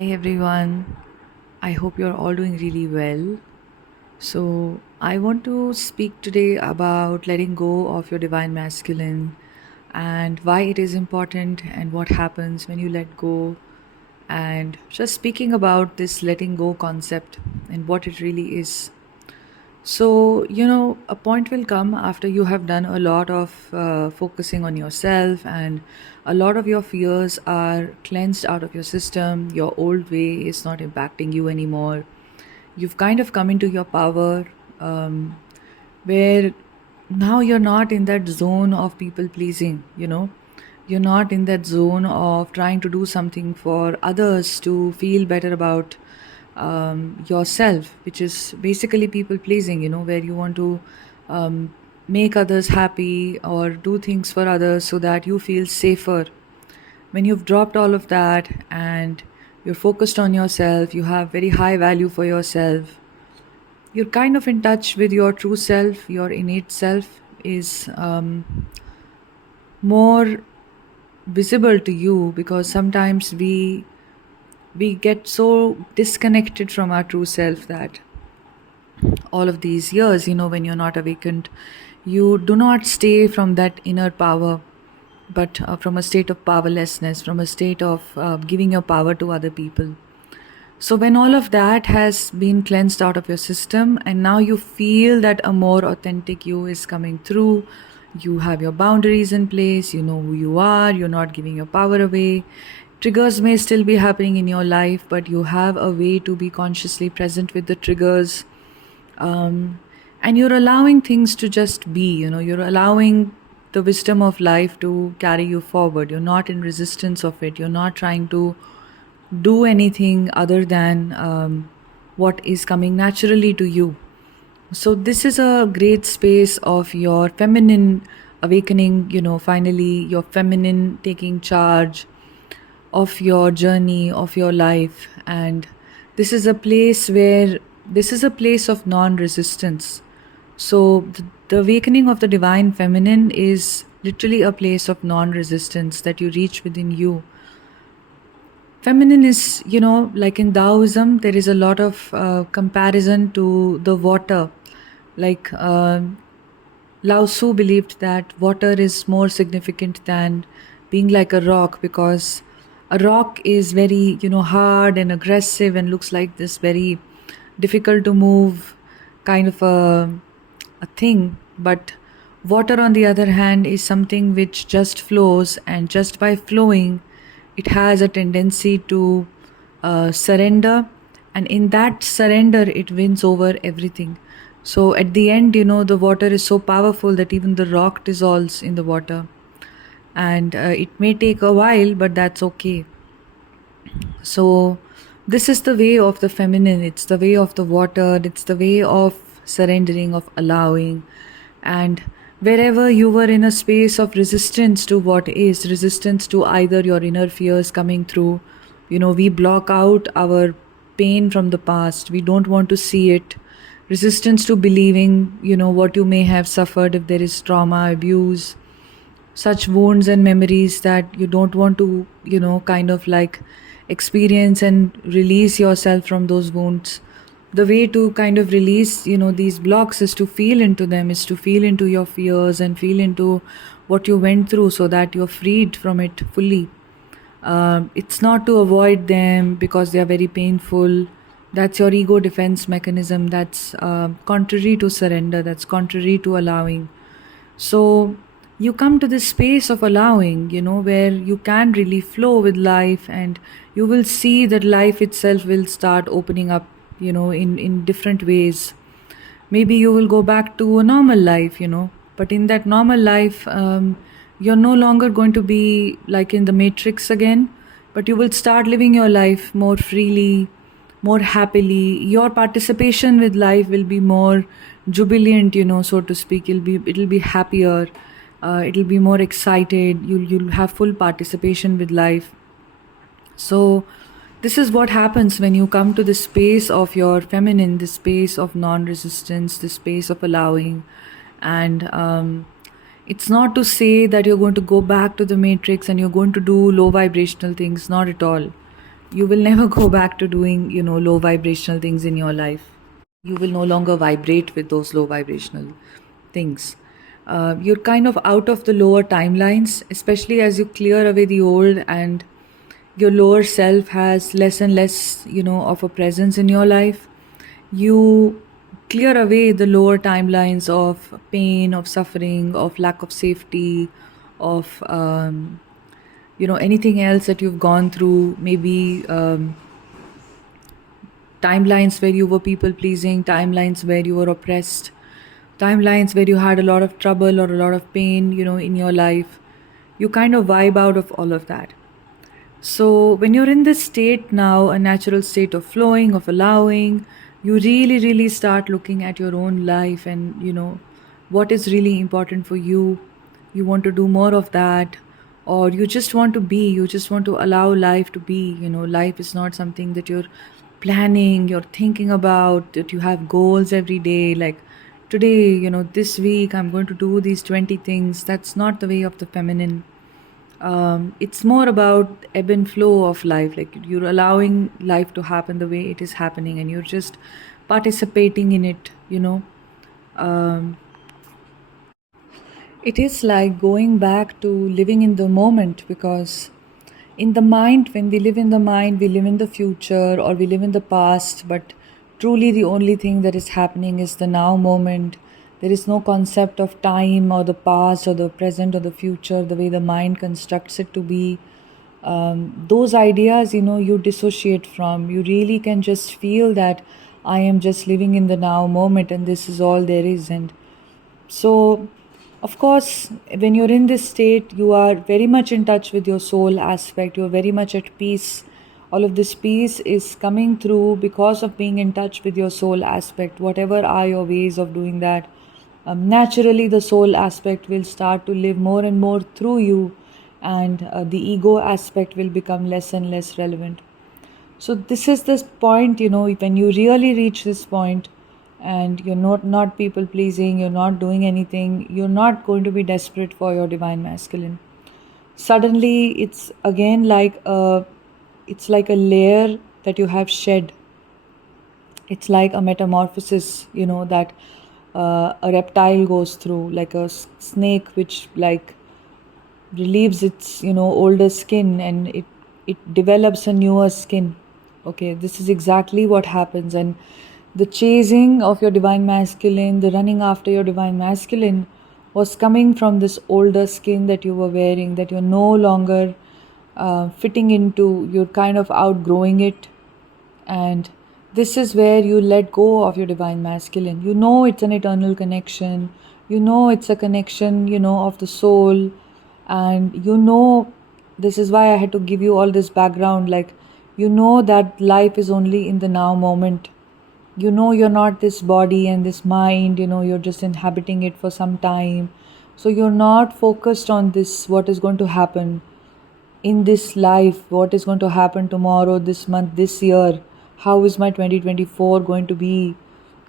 Hey everyone, I hope you're all doing really well. So, I want to speak today about letting go of your divine masculine and why it is important and what happens when you let go, and just speaking about this letting go concept and what it really is. So, a point will come after you have done a lot of focusing on yourself, and a lot of your fears are cleansed out of your system. Your old way is not impacting you anymore. You've kind of come into your power, where now you're not in that zone of people pleasing. You're not in that zone of trying to do something for others to feel better about yourself, which is basically people pleasing, where you want to make others happy or do things for others so that you feel safer. When you've dropped all of that and you're focused on yourself, you have very high value for yourself, you're kind of in touch with your true self. Your innate self is more visible to you, because sometimes we get so disconnected from our true self that all of these years, when you're not awakened, you do not stay from that inner power, but from a state of powerlessness, from a state of giving your power to other people. So, when all of that has been cleansed out of your system, and now you feel that a more authentic you is coming through, you have your boundaries in place, you know who you are, you're not giving your power away. Triggers may still be happening in your life, but you have a way to be consciously present with the triggers. um, and you're allowing things to just be. You're allowing the wisdom of life to carry you forward. You're not in resistance of it. You're not trying to do anything other than what is coming naturally to you. So this is a great space of your feminine awakening, finally your feminine taking charge of your journey, of your life. And this is a place where this is a place of non-resistance. So the awakening of the divine feminine is literally a place of non-resistance that you reach within you. Feminine is, like in Taoism, there is a lot of comparison to the water. Like Lao Tzu believed that water is more significant than being like a rock, because a rock is very, hard and aggressive and looks like this very difficult to move kind of a thing. But water, on the other hand, is something which just flows, and just by flowing, it has a tendency to surrender, and in that surrender, it wins over everything. So at the end, the water is so powerful that even the rock dissolves in the water. And it may take a while, but that's okay. So, this is the way of the feminine. It's the way of the water. It's the way of surrendering, of allowing. And wherever you were in a space of resistance to what is, resistance to either your inner fears coming through, we block out our pain from the past. We don't want to see it. Resistance to believing, what you may have suffered if there is trauma, abuse, such wounds and memories that you don't want to, kind of like experience and release yourself from those wounds. The way to kind of release, these blocks is to feel into them, is to feel into your fears and feel into what you went through so that you're freed from it fully. It's not to avoid them because they are very painful. That's your ego defense mechanism. That's contrary to surrender. That's contrary to allowing. So you come to this space of allowing, where you can really flow with life, and you will see that life itself will start opening up, in different ways. Maybe you will go back to a normal life, but in that normal life, you're no longer going to be like in the matrix again, but you will start living your life more freely, more happily. Your participation with life will be more jubilant, so to speak. It'll be happier. It'll be more excited. You'll have full participation with life. So this is what happens when you come to the space of your feminine, the space of non-resistance, the space of allowing. And it's not to say that you're going to go back to the matrix and you're going to do low vibrational things, not at all. You will never go back to doing, low vibrational things in your life. You will no longer vibrate with those low vibrational things. You're kind of out of the lower timelines, especially as you clear away the old, and your lower self has less and less, of a presence in your life. You clear away the lower timelines of pain, of suffering, of lack of safety, of anything else that you've gone through. Maybe timelines where you were people pleasing, timelines where you were oppressed, timelines where you had a lot of trouble or a lot of pain, in your life. You kind of vibe out of all of that. So, when you're in this state now, a natural state of flowing, of allowing, you really, really start looking at your own life and, what is really important for you. You want to do more of that, or you just want to be, you just want to allow life to be. Life is not something that you're planning, you're thinking about, that you have goals every day. Like today, this week, I'm going to do these 20 things. That's not the way of the feminine. It's more about ebb and flow of life. Like you're allowing life to happen the way it is happening, and you're just participating in it. Um, it is like going back to living in the moment, because in the mind, when we live in the mind, we live in the future or we live in the past, but truly the only thing that is happening is the now moment. There is no concept of time or the past or the present or the future, the way the mind constructs it to be. Those ideas, you dissociate from. You really can just feel that I am just living in the now moment and this is all there is. And so, of course, when you're in this state, you are very much in touch with your soul aspect. You're very much at peace. All of this peace is coming through because of being in touch with your soul aspect. Whatever are your ways of doing that, naturally the soul aspect will start to live more and more through you, and the ego aspect will become less and less relevant. So this is this point, when you really reach this point and you're not people pleasing, you're not doing anything, you're not going to be desperate for your divine masculine. Suddenly it's again like a layer that you have shed. It's like a metamorphosis, that a reptile goes through, like a snake which like relieves its older skin, and it develops a newer skin. Okay, this is exactly what happens. And the chasing of your divine masculine, the running after your divine masculine, was coming from this older skin that you were wearing, that you're no longer fitting into. You're kind of outgrowing it, and this is where you let go of your divine masculine. It's an eternal connection. It's a connection, of the soul. And this is why I had to give you all this background. Like, that life is only in the now moment. You're not this body and this mind, you're just inhabiting it for some time. So you're not focused on this, what is going to happen in this life, what is going to happen tomorrow, this month, this year, how is my 2024 going to be.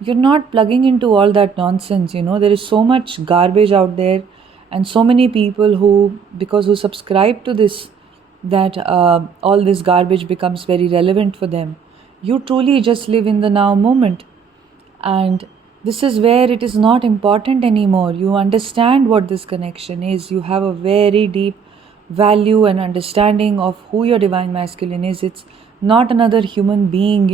You're not plugging into all that nonsense. There is so much garbage out there, and so many people who subscribe to this, that all this garbage becomes very relevant for them. You truly just live in the now moment, and this is where it is not important anymore. You understand what this connection is. You have a very deep value and understanding of who your divine masculine is. It's not another human being,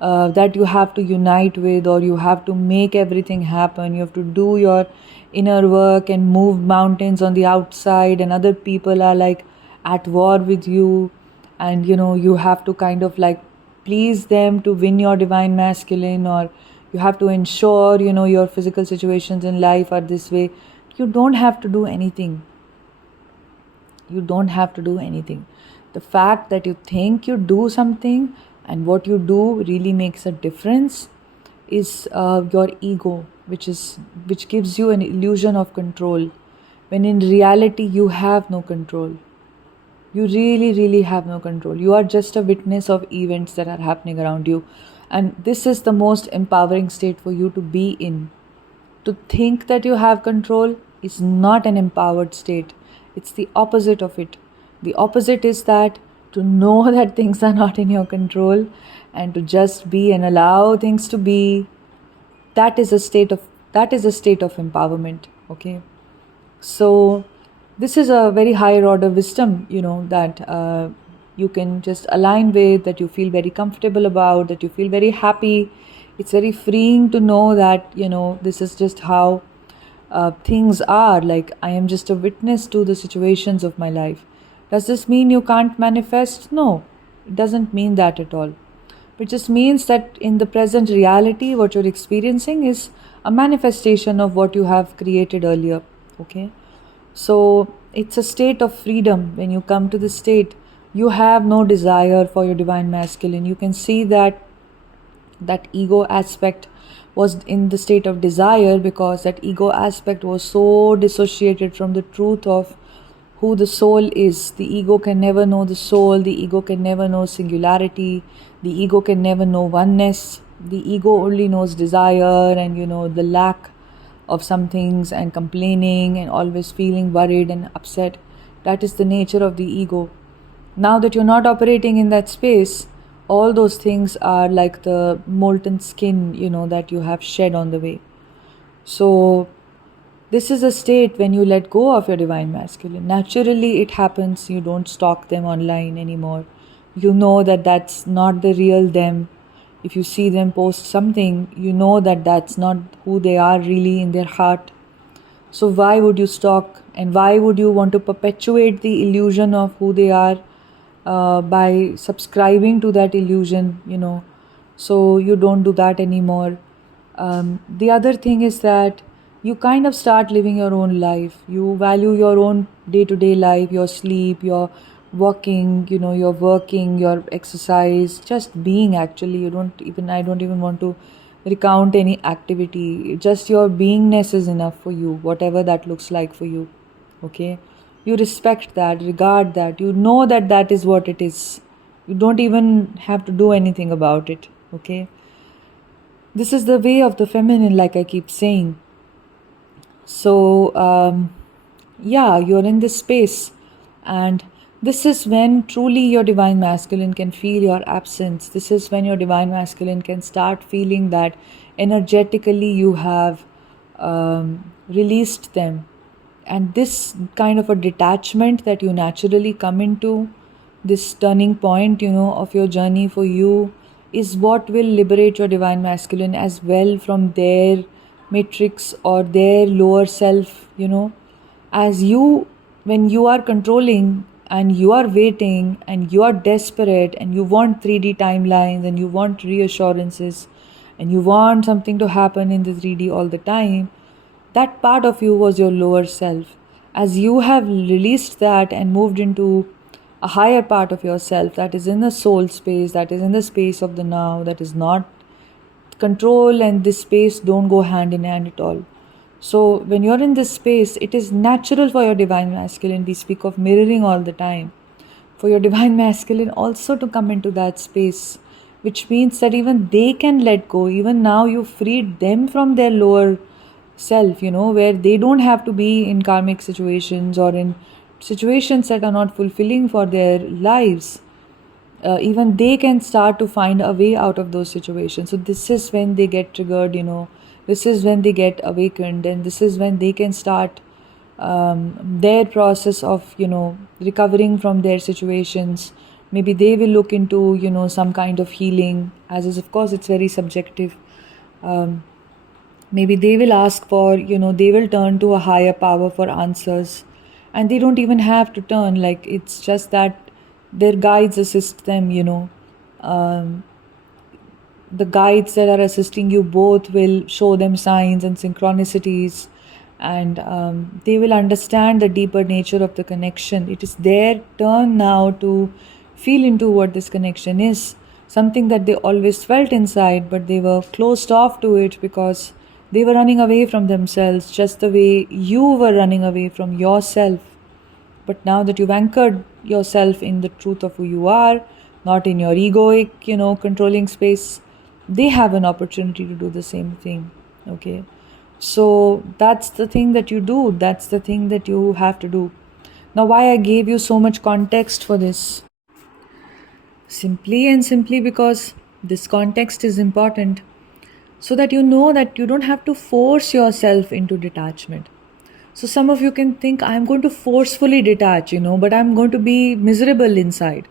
that you have to unite with, or you have to make everything happen. You have to do your inner work and move mountains on the outside, and other people are like at war with you, and you have to kind of like please them to win your divine masculine, or you have to ensure your physical situations in life are this way. You don't have to do anything. You don't have to do anything. The fact that you think you do something and what you do really makes a difference is your ego, which gives you an illusion of control, when in reality you have no control. You really, really have no control. You are just a witness of events that are happening around you. And this is the most empowering state for you to be in. To think that you have control is not an empowered state. It's the opposite of it. The opposite is that to know that things are not in your control, and to just be and allow things to be. That is a state of empowerment. Okay, so this is a very higher order wisdom, that you can just align with, that you feel very comfortable about, that you feel very happy. It's very freeing to know that this is just how things are. Like, I am just a witness to the situations of my life. Does this mean you can't manifest? No, it doesn't mean that at all. It just means that in the present reality, what you're experiencing is a manifestation of what you have created earlier. Okay, so it's a state of freedom. When you come to the state, you have no desire for your divine masculine. You can see that ego aspect was in the state of desire, because that ego aspect was so dissociated from the truth of who the soul is. The ego can never know the soul, the ego can never know singularity, the ego can never know oneness. The ego only knows desire and the lack of some things, and complaining and always feeling worried and upset. That is the nature of the ego. Now that you're not operating in that space, all those things are like the molten skin, that you have shed on the way. So this is a state when you let go of your divine masculine. Naturally, it happens. You don't stalk them online anymore. You know that that's not the real them. If you see them post something, you know that that's not who they are really in their heart. So why would you stalk, and why would you want to perpetuate the illusion of who they are by subscribing to that illusion? So you don't do that anymore. The other thing is that you kind of start living your own life. You value your own day-to-day life, your sleep, your walking, your working, your exercise, just being. Actually, I don't even want to recount any activity. Just your beingness is enough for you, whatever that looks like for you. Okay, you respect that, regard that, you know that that is what it is. You don't even have to do anything about it. Okay, this is the way of the feminine, like I keep saying. So yeah, you're in this space, and this is when truly your divine masculine can feel your absence. This is when your divine masculine can start feeling that energetically you have released them. And this kind of a detachment that you naturally come into, this turning point, of your journey for you, is what will liberate your divine masculine as well from their matrix or their lower self. As you, when you are controlling and you are waiting and you are desperate and you want 3D timelines and you want reassurances and you want something to happen in the 3D all the time, that part of you was your lower self. As you have released that and moved into a higher part of yourself that is in the soul space, that is in the space of the now, that is not control, and this space don't go hand in hand at all. So when you're in this space, it is natural for your divine masculine, we speak of mirroring all the time, for your divine masculine also to come into that space, which means that even they can let go. Even now you freed them from their lower self, where they don't have to be in karmic situations or in situations that are not fulfilling for their lives. Even they can start to find a way out of those situations. So this is when they get triggered, this is when they get awakened, and this is when they can start their process of recovering from their situations. Maybe they will look into some kind of healing, as is, of course, it's very subjective. Maybe they will ask for, they will turn to a higher power for answers, and they don't even have to turn. Like, it's just that their guides assist them. The guides that are assisting you both will show them signs and synchronicities, and they will understand the deeper nature of the connection. It is their turn now to feel into what this connection is, something that they always felt inside, but they were closed off to it because they were running away from themselves, just the way you were running away from yourself. But now that you've anchored yourself in the truth of who you are, not in your egoic, controlling space, they have an opportunity to do the same thing. Okay, so that's the thing that you do. That's the thing that you have to do. Now, why I gave you so much context for this Simply because this context is important, so that you know that you don't have to force yourself into detachment. So some of you can think, I'm going to forcefully detach, but I'm going to be miserable inside.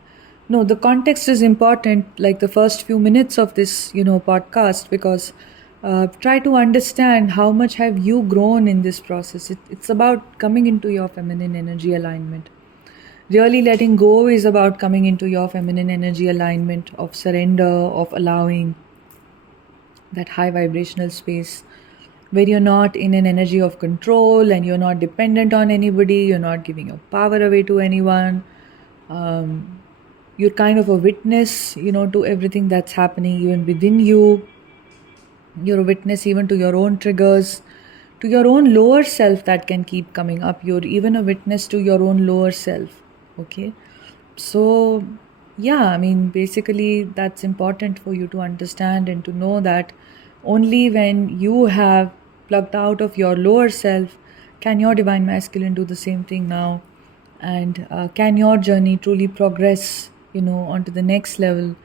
No, the context is important, like the first few minutes of this, podcast, because try to understand how much have you grown in this process. It's about coming into your feminine energy alignment. Really letting go is about coming into your feminine energy alignment of surrender, of allowing that high vibrational space where you're not in an energy of control and you're not dependent on anybody, you're not giving your power away to anyone. Um, you're kind of a witness, to everything that's happening even within you. You're a witness even to your own triggers, to your own lower self that can keep coming up. You're even a witness to your own lower self. Okay. So, yeah, I mean, basically, that's important for you to understand and to know that only when you have plugged out of your lower self can your divine masculine do the same thing now, and can your journey truly progress, onto the next level.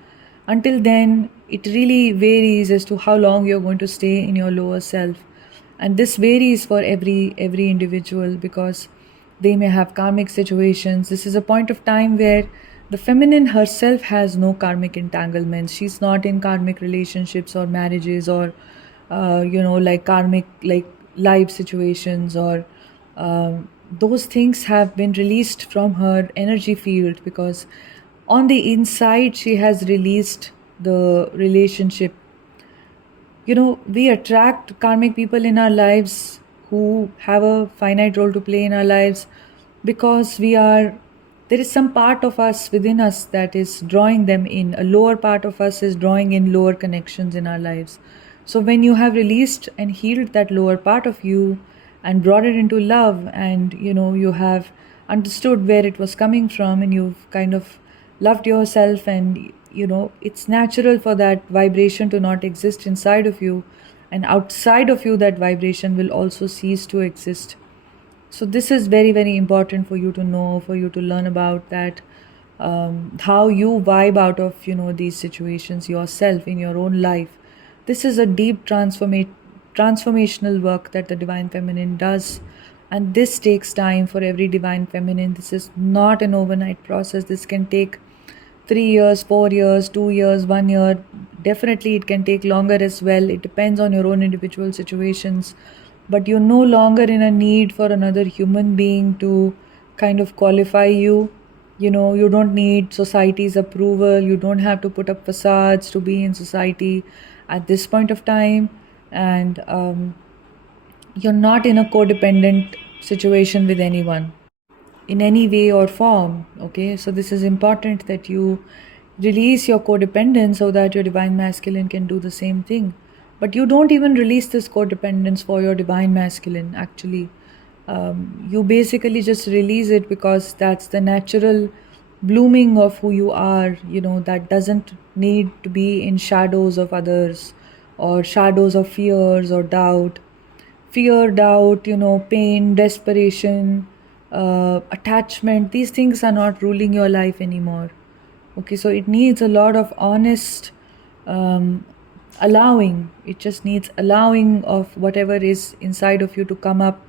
Until then, it really varies as to how long you're going to stay in your lower self, and this varies for every individual, because they may have karmic situations. This is a point of time where the feminine herself has no karmic entanglements. She's not in karmic relationships or marriages or like karmic, like life situations, or those things have been released from her energy field, because on the inside she has released the relationship. We attract karmic people in our lives who have a finite role to play in our lives, because there is some part of us within us that is drawing them in. A lower part of us is drawing in lower connections in our lives. So when you have released and healed that lower part of you and brought it into love, and you have understood where it was coming from, and you've kind of loved yourself, and it's natural for that vibration to not exist inside of you, and outside of you that vibration will also cease to exist. So this is very, very important for you to know, for you to learn about that, how you vibe out of these situations yourself in your own life. This is a deep transformational work that the divine feminine does, and this takes time for every divine feminine. This is not an overnight process. This can take 3 years, 4 years, 2 years, 1 year. Definitely, it can take longer as well. It depends on your own individual situations. But you're no longer in a need for another human being to kind of qualify you. You don't need society's approval. You don't have to put up facades to be in society at this point of time. And you're not in a codependent situation with anyone in any way or form. Okay, so this is important that you release your codependence so that your divine masculine can do the same thing. But you don't even release this codependence for your divine masculine, actually. You basically just release it because that's the natural blooming of who you are, that doesn't need to be in shadows of others, or shadows of fears or doubt. Fear, doubt, pain, desperation, attachment, these things are not ruling your life anymore. Okay, so it needs a lot of honest um, allowing. It just needs allowing of whatever is inside of you to come up,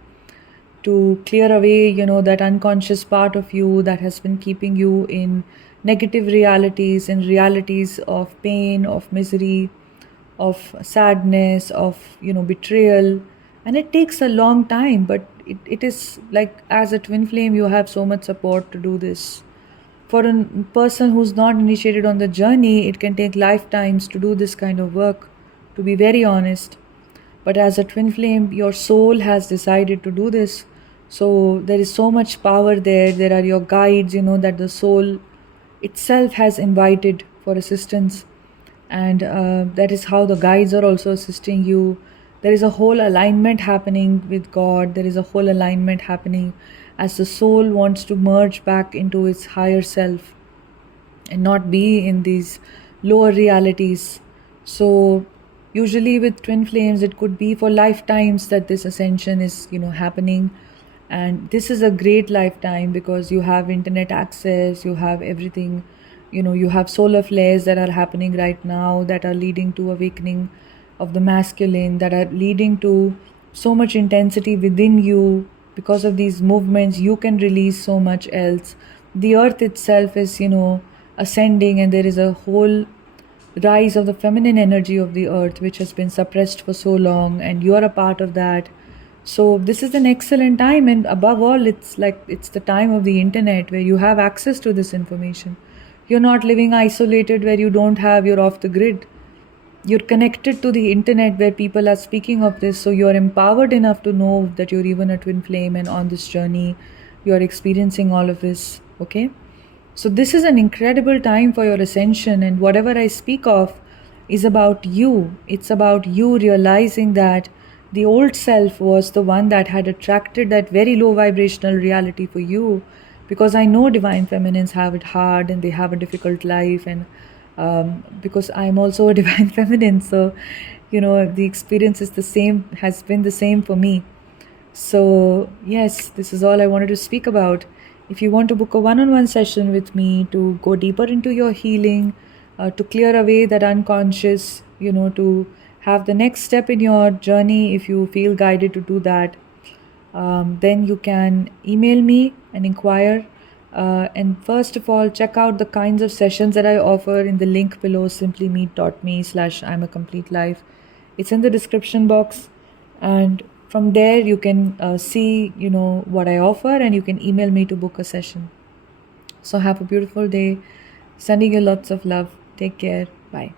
to clear away, that unconscious part of you that has been keeping you in negative realities, in realities of pain, of misery, of sadness, of betrayal. And it takes a long time, but it is like, as a twin flame, you have so much support to do this. For a person who's not initiated on the journey, it can take lifetimes to do this kind of work, to be very honest. But as a twin flame, your soul has decided to do this. So there is so much power there. There are your guides, that the soul itself has invited for assistance. And that is how the guides are also assisting you. There is a whole alignment happening with God. There is a whole alignment happening as the soul wants to merge back into its higher self and not be in these lower realities. So usually with twin flames, it could be for lifetimes that this ascension is happening. And this is a great lifetime because you have internet access, you have everything, You have solar flares that are happening right now that are leading to awakening of the masculine, that are leading to so much intensity within you. Because of these movements, you can release so much else. The earth itself is, ascending, and there is a whole rise of the feminine energy of the earth which has been suppressed for so long, and you are a part of that. So this is an excellent time, and above all, it's the time of the internet where you have access to this information. You're not living isolated where you don't have, you're off the grid. You're connected to the internet where people are speaking of this, so you're empowered enough to know that you're even a twin flame, and on this journey you're experiencing all of this. Okay, so this is an incredible time for your ascension, and whatever I speak of is about you. It's about you realizing that the old self was the one that had attracted that very low vibrational reality for you. Because I know divine feminines have it hard and they have a difficult life, and because I'm also a divine feminine, so the experience is the same, has been the same for me. So, yes, this is all I wanted to speak about. If you want to book a one on one session with me to go deeper into your healing, to clear away that unconscious, to have the next step in your journey, if you feel guided to do that, then you can email me and inquire. And first of all, check out the kinds of sessions that I offer in the link below, simplymeet.me/I'm a complete life. It's in the description box, and from there you can see what I offer, and you can email me to book a session. So have a beautiful day. Sending you lots of love. Take care. Bye.